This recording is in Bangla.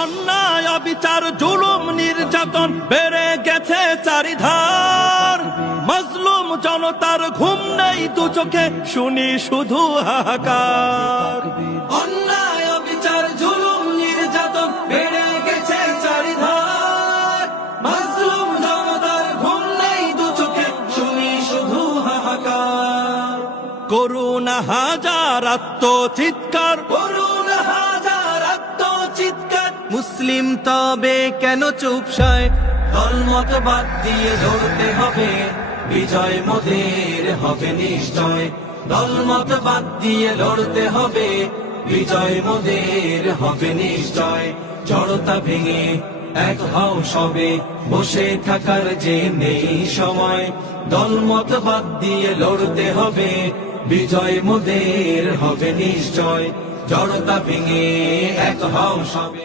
অন্যায় অবিচার জুলুম নির্যাতন বেড়ে গেছে চারিধার, মজলুম জনতার ঘুম নেই দু চোখে, শুনি শুধু হাহাকার। অন্যায় অবিচার জুলুম নির্যাতন বেড়ে গেছে চারিধার, মজলুম জনতার ঘুম নেই দু চোখে, শুনি শুধু হাহাকার। করুণা হাজার আত্মচিৎকার, করুণা হাজার আত্মচিৎকার। মুসলিম তবে কেন চুপসায়, দলমত বাদ দিয়ে লড়তে হবে, বিজয় মোদের হবে নিশ্চয়। দলমত বাদ দিয়ে লড়তে হবে, বিজয় মোদের হবে নিশ্চয়। জড়তা ভেঙে এক হও সবে, বসে থাকার যে নেই সময়। দলমত বাদ দিয়ে লড়তে হবে, বিজয় মোদের হবে নিশ্চয়। জড়তা ভেঙে এক হও সবে।